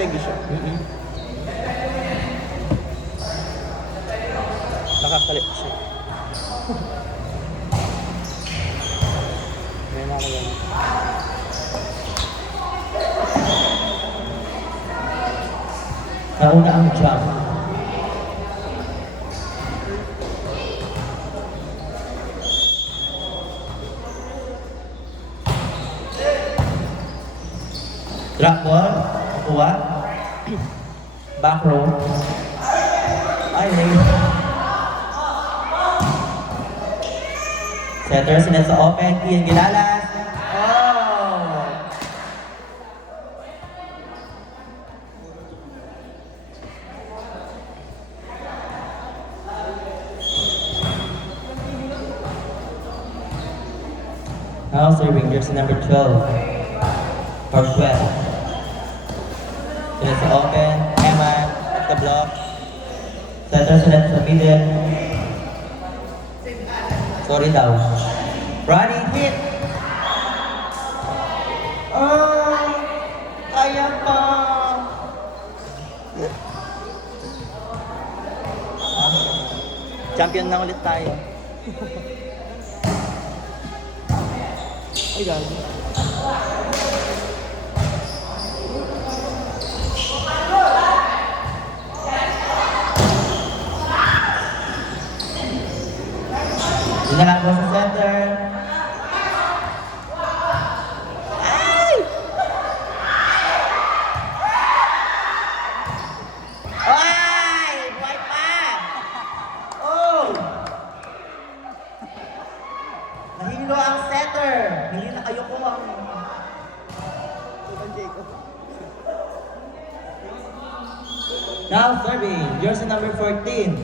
Nag-reggae siya. Nakakalit siya. May mga ganun. Nauna ang jump. Drop ball. Kuha. Back row. Ay, setter sinet sa open. Ian Gilalas. Oh! Now serving jersey number 12. For 12. Sinet sa open. Emma at the block. Setter sinet sa middle. Sorry daw. Running hit. Oh, kaya pa. Champion na ulit tayo. Ay, gabi. Ginagawa sa center. Ay! Ay! Buhay pa! Oh! Nahilo ang center. Hindi na kayo ko ang... Now serving, jersey number 14.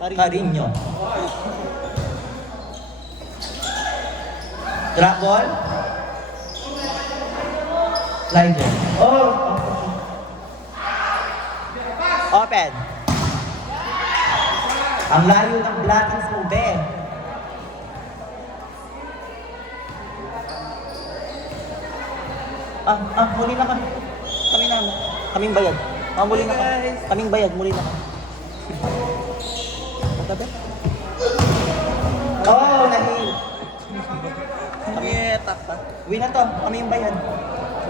Carino. Drop ball. Slider. Oh! Open. Ang layo ng blockings mo, be. Muli na ka. Kami na. Kaming bayad. Muli na ka. Kaming bayad, muli na ka. Pagkabi? Oh, nahil. Kami takta. Uwi na to. Kami yung bayad.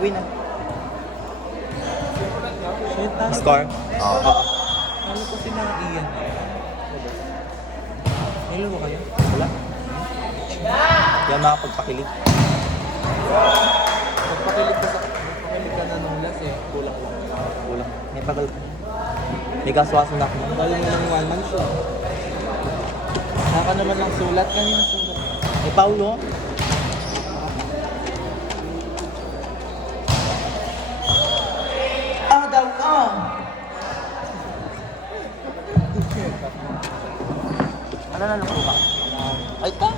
Uwi na. Shit, talo. Score? Oo. Talo ko sila ng Ian. Hello ba kayo? Wala. Yan makapagpakilig. Magpakilig ka na nung last eh. Kulang lang. Kulang. May pagal. May gaswaso na ako. Dali mo ng one man show. Naka naman lang sulat. Kanina sulat. May Paulo. Daw ka. Ano na lupo ba? Ay, ta.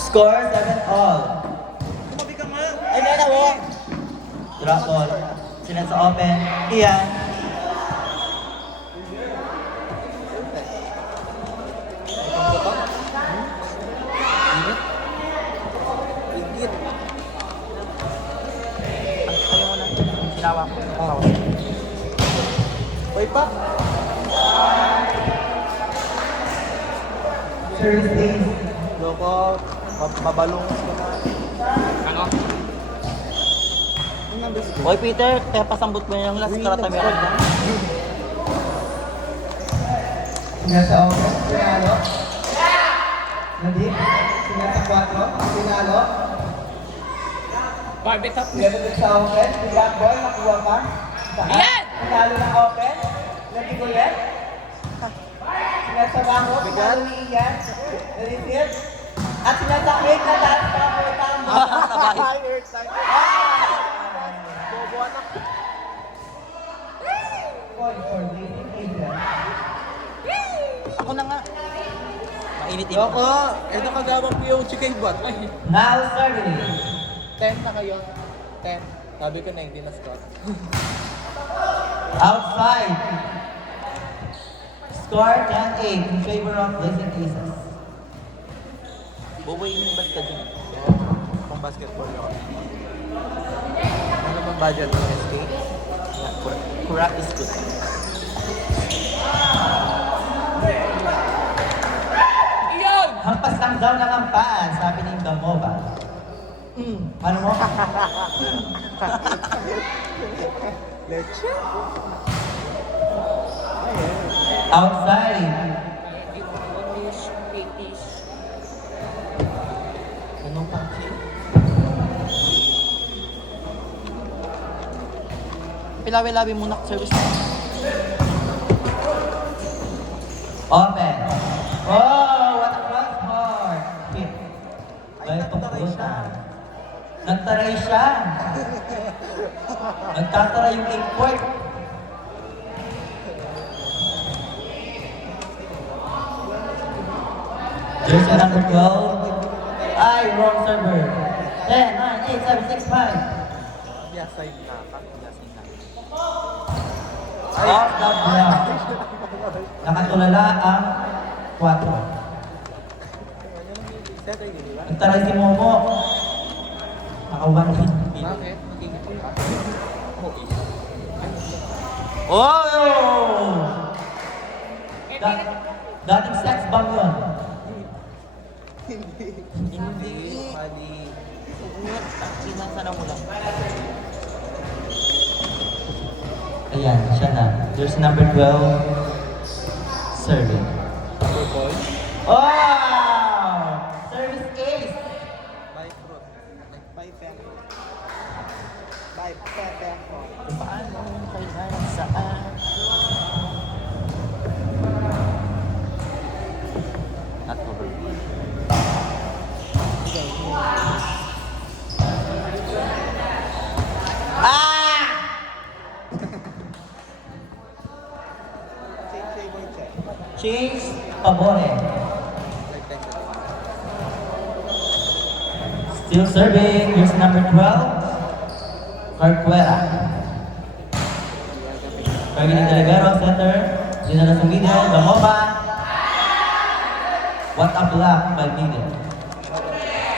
Score 7-all. Tumabi ka nga. Ay, nena mo. Drop ball. Sinet sa open. Ian. Igit. Ayaw mo na. Sinawa ko. Hoy pa. Service days. Loko. Babalong ko na. Ano? Ano number 6? Hoy, Peter. Kaya pasambot mo yung last karata meron na. Sinet sa open. Pinalo. Nadip. Sinet sa 4. Pinalo. Barbie top. Sinet sa open. Drop ball. Nakuha ka. Ian! Pinalo ng open. Naging ulit. Sinet sa bango. Pinalo ni Ian. Narisit. At sinet sa 8 na taas pa. Sabay. Bobo anak. Point for leading Adrian. Ako na nga. Mainit-init. Loko. Ito kagawang ko yung chicken bot. Ay. Now serving. 10 na kayo. 10. Sabi ko na hindi na score. Outside. Score 10-8 in favor of Blazing Aces. Buboy yung ba't ka dyan? pang basketball ako. Ano bang budget ng SK? Kura is good. Hampas lang daw ng hampas, sabi ni Gamova. Ano mo? Leche? Outside. Anong pangki? Pilawi-lawi muna service mo. Open. Oh, what a cross court. Hit. Ay, nagtaray siya. Nagtaray siya. Nagtataray yung import. Jersey number 12. Ay, wrong server. 10, 9, 8, 7, 6, 5. Yasay na ka. Yasay na. Off the block. Nakatulala ang 4. Set ay di ba? Nagtaray si Momo. Naka-1 hit. Bakit? Nakikita ka? Oh! Dating sex bomb yun. Hindi. Mali. Sinasana mo lang. Ayan, siya na. There's number 12. Serving. Number boy. Oh! Service ace! By fruit. Like by pepe. By pepe. Paano kailan saan? Not over. Ah! Check, boy, check. Chase Pabore. Like that. Still serving. Here's number 12. Carcuera. Cargini Delivero, center. Dinala sa middle. Gamova. What a block by middle.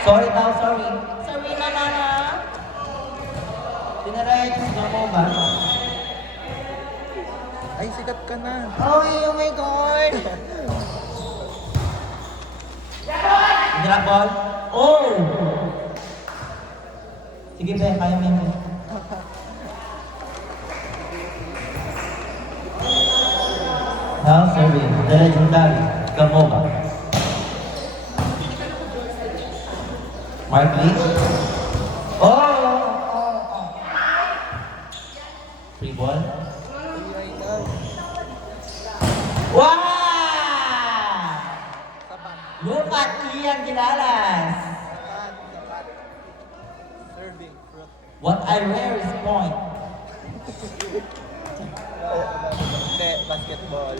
Sorry daw, sorry. Sorry na na na. Dinaray si Gamova. Ay, sikat ka na. Oh my God! Drop ball. Oh! Sige ba, kaya mo yan. Now serving, the legendary Gamova. Mark Lee. Oh! Free ball. Wow! Sapat. Look at Ian Gilalas. Sapat. Sapat. Serving fruit. What I wear is point. Hindi, basketball.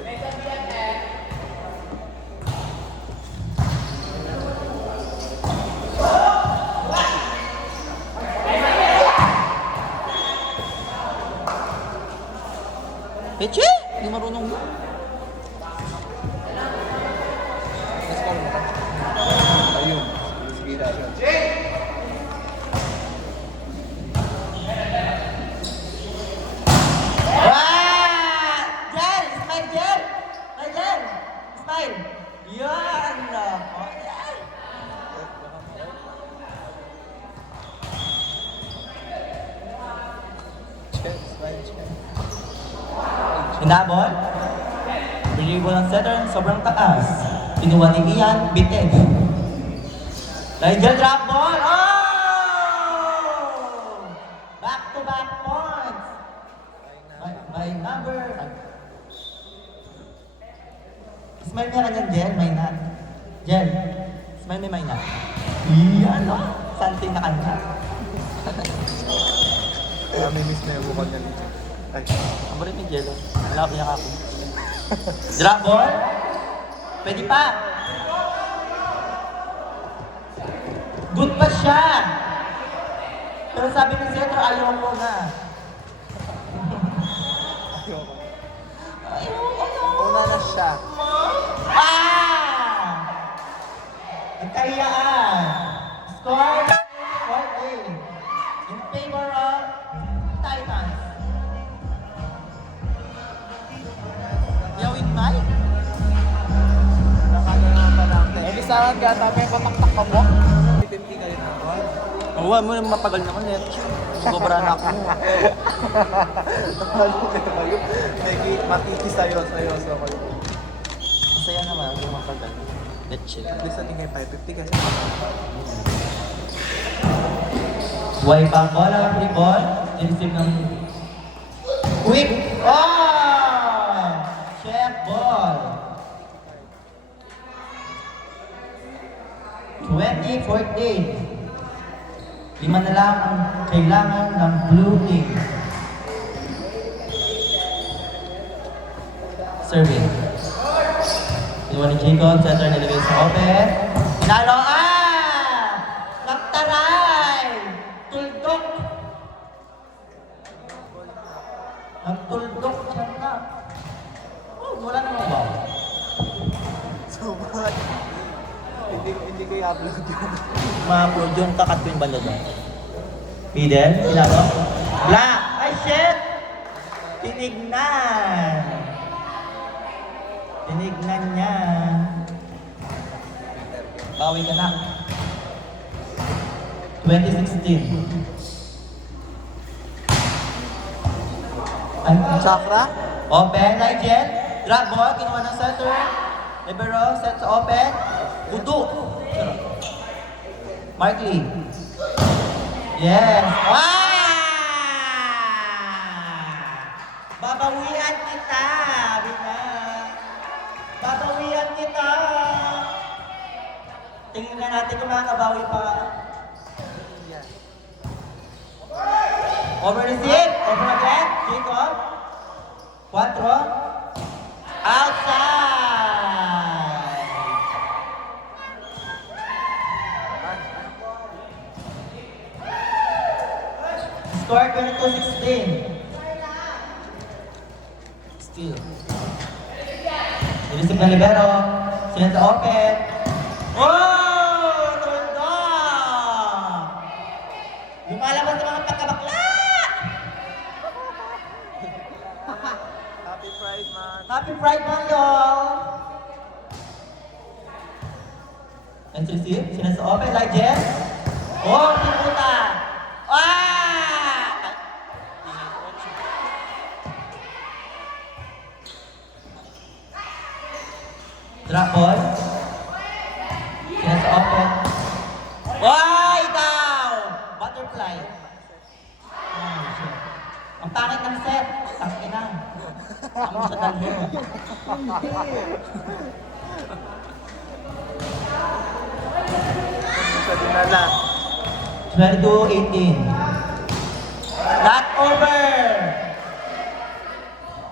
Peche? Hindi marunong mo. Let's go. Ayun. Sige na yun. Wow! Jel! Smile, Jel! Smile, Jel! Smile! Yan! Oh, yan! Check, smile, check. Hinabol. Dribble ng setter, sobrang taas. Pinuha ni Ian, bitin. Nigel drop ball. Oh! Back-to-back points. By number... Smile niya kanyan, Jen. May na. Jen. Smile may may na. Iyan, oh. Something na kanya. Kaya may miss na yung bukod niya dito. Ay. Ang barit ni Jello. Wala ko niya ako. Drop ball. Pwede pa. Good pa siya. Pero sabi ni Cetro, ayaw mo na. Ayoko. Ayaw. Una na siya. Ah! Nagkahiyaan. Score kaya sabi, pataktak ka mo. 50 kayo na ako. Oo, mo na mapagal na ulit. Sobra na ako. Ano kayo? Makikisayos-ayos ako. Masaya naman yung mapagal. Let's chill. At least natin kayo 550 kasi. Buhay pa ang bola, free ball. Receive ng quick. Oh! Check ball. 20-14. 5 na lang ang kailangan ng blue team. Serving. Kinuha ni Jacob, center nilagay sa open. Pinalo, Nagtaray! Tuldok! Nagtuldok siya na. Oh, wala naman ba? Sumat. Hindi ko i-upload yun. Ma-upload yung kakat ko yung banda doon. Middle, pinalo. Black! Ay, shit! Tinignan! Tinignan niya. Bawi ka na. 2016. Ay, Chakra? open, Nigel. Drop ball, kinuha ng center. Libero, set sa open. Udo. Markley. Yes. Wow! Babawian kita, Bina. Babawian kita. Tingnan nga natin kung makakabawi pa. Over receive. Over again. Jacob. 4. Outside. Score 22-16. Still. Inisip na libero. Sinenta open. Oh! Tondo! Lumalabas sa mga pagkabakla! Happy Pride Month. Happy Pride Month, y'all! And receive. Sinenta open like Jen. Oh! Pinuta! Ah! Drop ball. Yes, open. Why down? Butterfly. Oh, shit. Ang pangit ng set. Tangin na. Ang sa dalhin. Sa dinala. 22-18. Not over.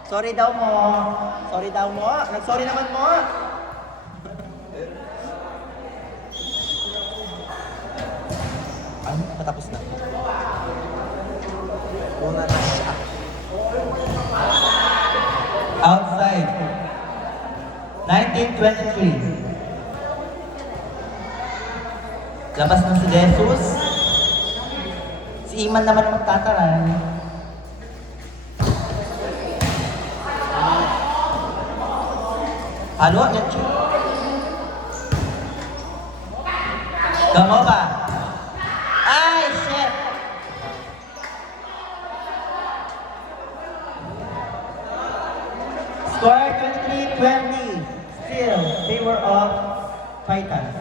Sorry daw mo. Sorry daw mo. Nag-sorry naman mo. Ano? Patapos na. Una na siya. Outside. 19-23. Labas na si Jesus. Si Iman naman ang magtataray. Halo, yan siya. Gamo ba? Ay, shit! Score 23-20. Still, favor of Titans.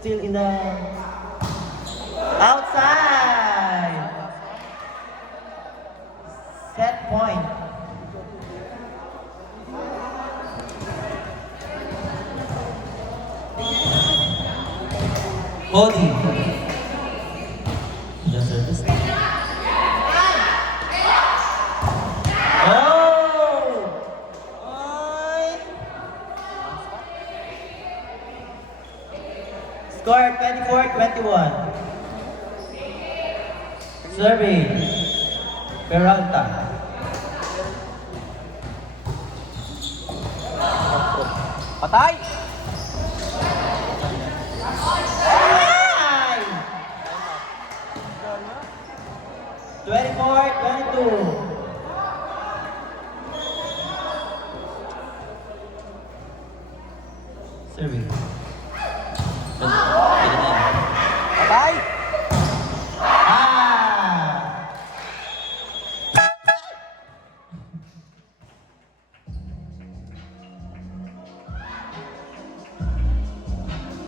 Still in the outside. Set point. Holding. Just service. Oh! Oy! Score 24-21. Serving. Peralta. Patay! Ay! 24-22.